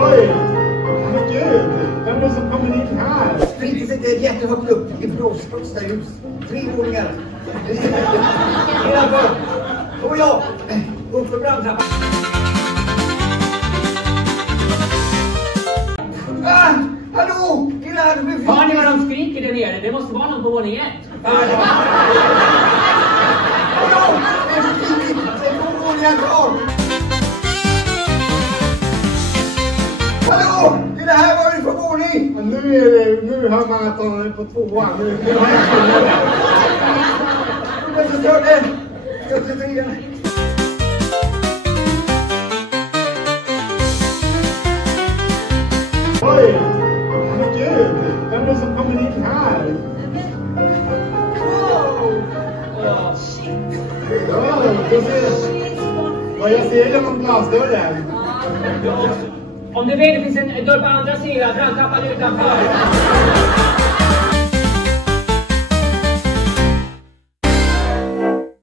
Oj! Men gud! Vem är det som kommer in här? Det är jättehögt upp i blåsfönster hus. 3-åringar. Och jag, upp för brandtrappan. Hallå! Hör ni vad de skriker där nere? Det måste vara någon på våning 1. Hallå! Det är för tidigt! Det är 2 våningar kvar! Hallå! Är det här var det för våning? Men nu hör man att de är på 2:an. Jag förstörde! Jag ska säga. Oj! Men gud! Vem är det som kommer in här? Ja, jag ser genom glasdörren. Om du vill, det finns en dörr på andra sidan. Brandtrappan utanför.